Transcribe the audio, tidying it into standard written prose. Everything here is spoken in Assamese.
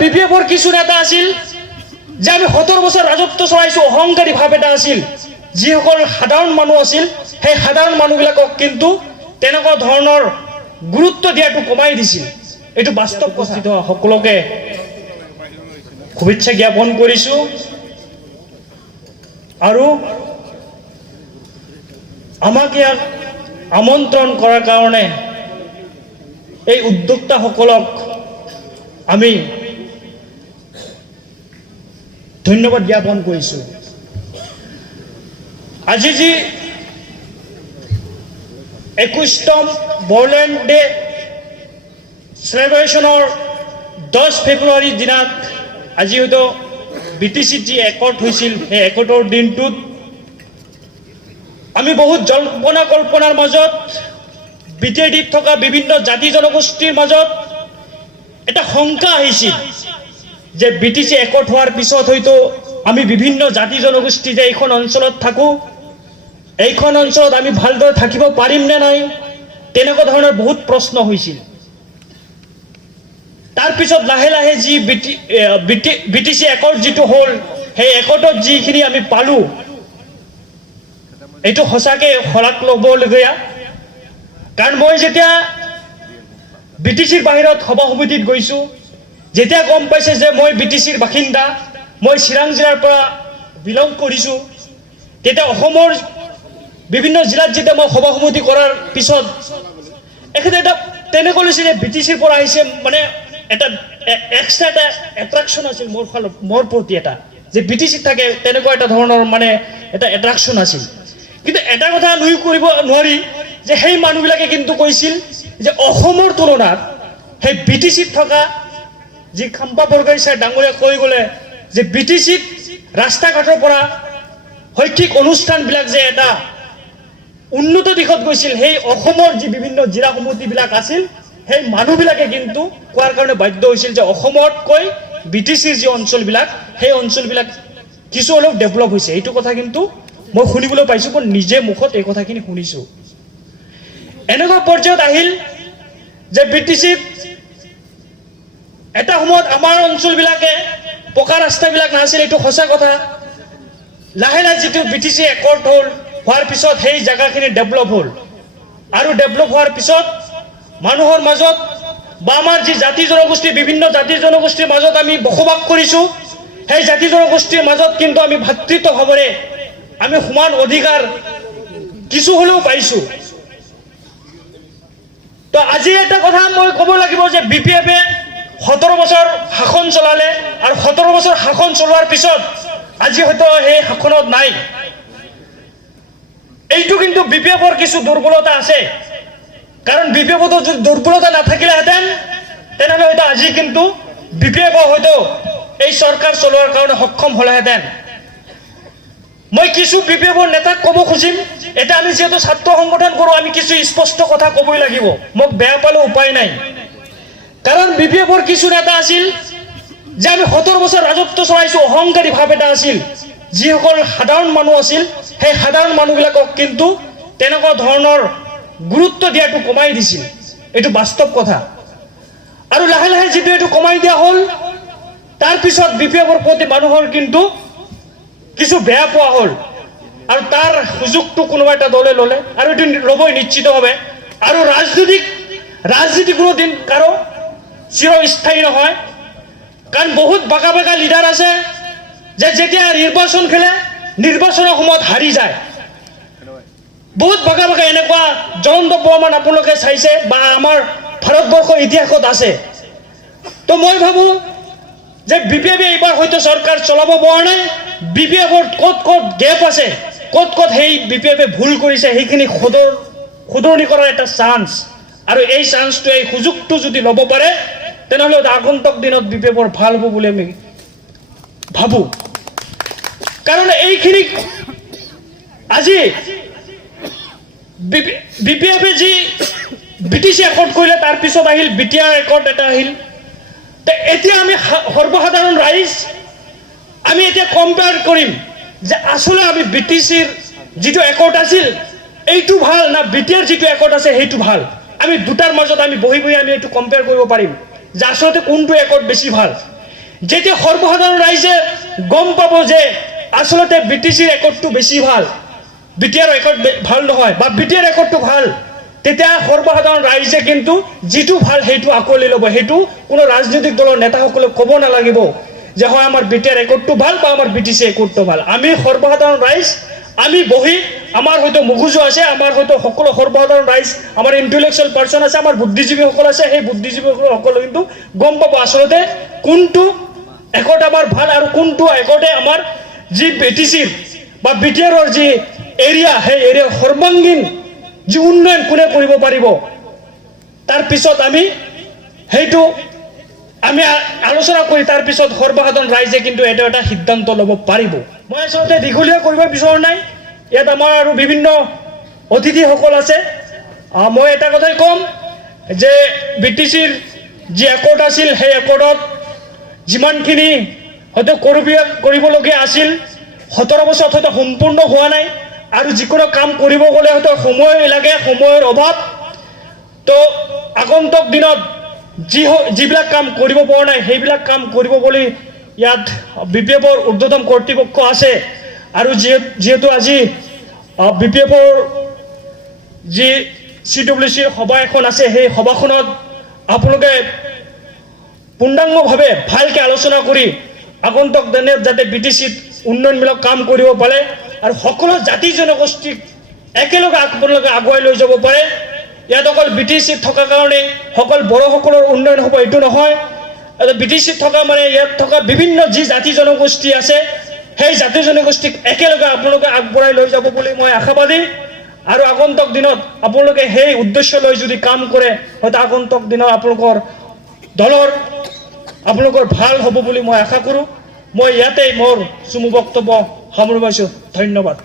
বিপিএফৰ কিছু নেতা আছিল যে আমি 17 বছৰ ৰাজত্ব চলাইছো, অহংকাৰী ভাৱ এটা আছিল। যিসকল সাধাৰণ মানুহ আছিল সেই সাধাৰণ মানুহবিলাকক কিন্তু তেনেকুৱা ধৰণৰ গুৰুত্ব দিয়াটো কমাই দিছিল। এইটো বাস্তৱ কথা। সকলোকে শুভেচ্ছা জ্ঞাপন কৰিছো আৰু আমাক ইয়াত আমন্ত্ৰণ কৰাৰ কাৰণে এই উদ্যোক্তাসকলক আমি ধন্যবাদ জ্ঞাপন কৰিছো। আজি যি 21তম বড়োলেণ্ড ডে সেলিব্ৰেশ্যনৰ 10 ফেব্ৰুৱাৰীৰ দিনাত আজি হয়তো BTC যি একৰ্ড হৈছিল সেই একৰ্ডৰ দিনটোত আমি বহুত জল্পনা কল্পনাৰ মাজত BTADত থকা বিভিন্ন জাতি জনগোষ্ঠীৰ মাজত এটা শংকা আহিছিল যে BTC একৰ্ড হোৱাৰ পিছত হয়তো আমি বিভিন্ন জাতি জনগোষ্ঠী যে এইখন অঞ্চলত থাকো, এইখন অঞ্চলত আমি ভালদৰে থাকিব পাৰিম নে নাই, তেনেকুৱা ধৰণৰ বহুত প্ৰশ্ন হৈছিল। তাৰ পিছত লাহে লাহে যি BTC একৰ্ড যিটো হ'ল, সেই একৰ্ডত যিখিনি আমি পালো এইটো সঁচাকৈ শলাগ ল'বলগীয়া। কাৰণ মই যেতিয়া BTCৰ বাহিৰত সভা সমিতিত গৈছো, যেতিয়া গম পাইছে যে মই BTCৰ বাসিন্দা, মই চিৰাং জিলাৰ পৰা বিলং কৰিছো, তেতিয়া অসমৰ বিভিন্ন জিলাত যেতিয়া মই সভা সমিতি কৰাৰ পিছত এখেতে এটা তেনেকৈ লৈছে যে BTCৰ পৰা আহিছে, মানে এটা এক্সট্ৰা এটা এট্ৰাকশ্যন আছিল মোৰ প্ৰতি, এটা যে BTCত থাকে তেনেকুৱা এটা ধৰণৰ মানে এটা এট্ৰাকশ্যন আছিল। কিন্তু এটা কথা নুই কৰিব নোৱাৰি যে সেই মানুহবিলাকে কিন্তু কৈছিল যে অসমৰ তুলনাত সেই BTCত থকা যি খাম্পা বৰগোহাঁই ছাৰ ডাঙৰীয়া কৈ গ'লে যে BTCত ৰাস্তা ঘাটৰ পৰা শৈক্ষিক অনুষ্ঠানবিলাক যে এটা উন্নত দিশত গৈছিল, সেই অসমৰ যি বিভিন্ন জিলা সমিতিবিলাক আছিল সেই মানুহবিলাকে কিন্তু কোৱাৰ কাৰণে বাধ্য হৈছিল যে অসমতকৈ BTCৰ যি অঞ্চলবিলাক সেই অঞ্চলবিলাক কিছু অলপ ডেভেলপ হৈছে। এইটো কথা কিন্তু মই শুনিবলৈ পাইছোঁ, মই নিজে মুখত এই কথাখিনি শুনিছোঁ। এনেকুৱা পৰ্যায়ত আহিল যে BTCত এটা সময়ত আমাৰ অঞ্চলবিলাকে পকা ৰাস্তাবিলাক নাছিল, এইটো সঁচা কথা। লাহে লাহে যিটো BTC একৰ্ড হ'ল, হোৱাৰ পিছত সেই জেগাখিনি ডেভেলপ হ'ল আৰু ডেভেলপ হোৱাৰ পিছত মানুহৰ মাজত বা আমাৰ যি জাতি জনগোষ্ঠী, বিভিন্ন জাতি জনগোষ্ঠীৰ মাজত আমি বসবাস কৰিছোঁ, সেই জাতি জনগোষ্ঠীৰ মাজত কিন্তু আমি ভাতৃত্ব ভাৱেৰে আমি সমান অধিকাৰ কিছু হ'লেও পাইছোঁ। তো আজি এটা কথা মই ক'ব লাগিব যে BPF-এ 17 বছৰ শাসন চলালে আৰু 17 বছৰ শাসন চলোৱাৰ পিছত আজি হয়তো সেই শাসনত নাই। এইটো কিন্তু BPF-ৰ কিছু দুৰ্বলতা আছে, কাৰণ BPF-ত যদি দুৰ্বলতা নাথাকিলেহেঁতেন তেনেহ'লে হয়তো আজি কিন্তু BPF-ও হয়তো এই চৰকাৰ চলোৱাৰ কাৰণে সক্ষম হ'লেহেঁতেন। মই কিছু BPF-ৰ নেতাক ক'ব খুজিম, এটা আমি যিহেতু ছাত্ৰ সংগঠন কৰোঁ, আমি কিছু স্পষ্ট কথা ক'বই লাগিব, মোক বেয়া পালেও উপায় নাই। কাৰণ BPF-ৰ কিছু নেতা আছিল যে আমি 17 বছৰ ৰাজত্ব চলাইছো, অহংকাৰী ভাৱ এটা আছিল। যিসকল সাধাৰণ মানুহ আছিল সেই সাধাৰণ মানুহবিলাকক কিন্তু তেনেকুৱা ধৰণৰ গুৰুত্ব দিয়াটো কমাই দিছিল। এইটো বাস্তৱ কথা। আৰু লাহে লাহে যিটো এইটো কমাই দিয়া হ'ল, তাৰপিছত BPF-ৰ প্ৰতি মানুহৰ কিন্তু কিছু বেয়া পোৱা হ'ল আৰু তাৰ সুযোগটো কোনোবা এটা দলে ল'লে আৰু এইটো ল'বই নিশ্চিতভাৱে। আৰু ৰাজনীতি কোনোদিন কাৰো চিৰস্থায়ী নহয়, কাৰণ বহুত বাকা বাকা লিডাৰ আছে যে যেতিয়া নিৰ্বাচন খেলে নিৰ্বাচনৰ সময়ত হাৰি যায়। বহুত বাকা বাকা এনেকুৱা জ্বলন্ত প্ৰমাণ আপোনালোকে চাইছে বা আমাৰ ভাৰতবৰ্ষৰ ইতিহাসত আছে। তো মই ভাবোঁ যে BPF-এ এইবাৰ হয়তো চৰকাৰ চলাব পৰা নাই। BPF-ৰ ক'ত ক'ত গেপ আছে, ক'ত ক'ত সেই BPF-এ ভুল কৰিছে, সেইখিনি শুধৰণি কৰাৰ এটা চান্স, আৰু এই চান্সটো, এই সুযোগটো যদি ল'ব পাৰে তেনেহ'লে আগন্তুক দিনত BPF-ৰ ভাল হ'ব বুলি আমি ভাবোঁ। কাৰণ এইখিনি আজি BPF-এ যি BTC একৰ্ড কৰিলে, তাৰপিছত আহিল BTR একৰ্ড এটা আহিল। এতিয়া আমি সৰ্বসাধাৰণ ৰাইজ আমি এতিয়া কম্পেয়াৰ কৰিম যে আসলে আমি BTCৰ যিটো একৰ্ড আছিল এইটো ভাল না BTR যিটো একৰ্ড আছে সেইটো ভাল। আমি দুটাৰ মাজত আমি বহি বহি আমি এইটো কম্পেয়াৰ কৰিব পাৰিম যে আসলতে কোনটো একৰ্ড বেছি ভাল। যেতিয়া সৰ্বসাধাৰণ ৰাইজে গম পাব যে আচলতে BTCৰ ৰেকৰ্ডটো বেছি ভাল, BTR ৰেকৰ্ড ভাল নহয় বা BTR ৰেকৰ্ডটো ভাল, তেতিয়া সৰ্বসাধাৰণ ৰাইজে কিন্তু যিটো ভাল সেইটো আকোৱালি ল'ব। সেইটো কোনো ৰাজনৈতিক দলৰ নেতাসকলে ক'ব নালাগিব যে হয় আমাৰ BTR ৰেকৰ্ডটো ভাল বা আমাৰ BTC ৰেকৰ্ডটো ভাল। আমি সৰ্বসাধাৰণ ৰাইজ আমি বহি আমাৰ হয়তো মগজু আছে, আমাৰ হয়তো সকলো সৰ্বসাধাৰণ ৰাইজ, আমাৰ ইণ্টেলেকচুৱেল পাৰ্চন আছে, আমাৰ বুদ্ধিজীৱীসকল আছে, সেই বুদ্ধিজীৱীসকলে কিন্তু গম পাব আচলতে কোনটো একৰ্ড আমাৰ ভাল আৰু কোনটো একৰ্ডে আমাৰ যি BTCৰ বা BTRৰ যি এৰিয়া, সেই এৰিয়াৰ সৰ্বাংগীন যি উন্নয়ন কোনে কৰিব পাৰিব, তাৰ পিছত আমি সেইটো আমি আলোচনা কৰি তাৰ পিছত সৰ্বসাধাৰণ ৰাইজে কিন্তু এটা সিদ্ধান্ত ল'ব পাৰিব। মই আচলতে দীঘলীয়া কৰিব বিচৰা নাই, ইয়াত আমাৰ আৰু বিভিন্ন অতিথিসকল আছে। মই এটা কথাই ক'ম যে BTCৰ যি একৰ্ড আছিল সেই একৰ্ডত যিমানখিনি হয়তো কৰিবলগীয়া আছিল 17 বছৰত হয়তো সম্পূৰ্ণ হোৱা নাই, আৰু যিকোনো কাম কৰিব গ'লে হয়তো সময় লাগে, সময়ৰ অভাৱ। তো আগন্তুক দিনত যিবিলাক কাম কৰিব পৰা নাই সেইবিলাক কাম কৰিব বুলি ইয়াত BPFৰ ঊৰ্ধ্বতম কৰ্তৃপক্ষ আছে। আৰু যিহেতু আজি BPFৰ যি CWCৰ সভা এখন আছে, সেই সভাখনত আপোনালোকে পূৰ্ণাংগভাৱে ভালকৈ আলোচনা কৰি আগন্তুক দিনত যাতে BTCত উন্নয়নমূলক কাম কৰিব পাৰে আৰু সকলো জাতি জনগোষ্ঠীক একেলগে আপোনালোকে আগুৱাই লৈ যাব পাৰে। ইয়াত অকল BTCত থকাৰ কাৰণে সকল বড়োসকলৰ উন্নয়ন হ'ব এইটো নহয়। BTCত থকা মানে ইয়াত থকা বিভিন্ন যি জাতি জনগোষ্ঠী আছে সেই জাতি জনগোষ্ঠীক একেলগে আপোনালোকে আগবঢ়াই লৈ যাব বুলি মই আশাবাদী। আৰু আগন্তুক দিনত আপোনালোকে সেই উদ্দেশ্য লৈ যদি কাম কৰে হয়তো আগন্তুক দিনত আপোনালোকৰ দলৰ আপোনালোকৰ ভাল হ'ব বুলি মই আশা কৰোঁ। মই ইয়াতে মোৰ চমু বক্তব্য সামৰিছোঁ। ধন্যবাদ।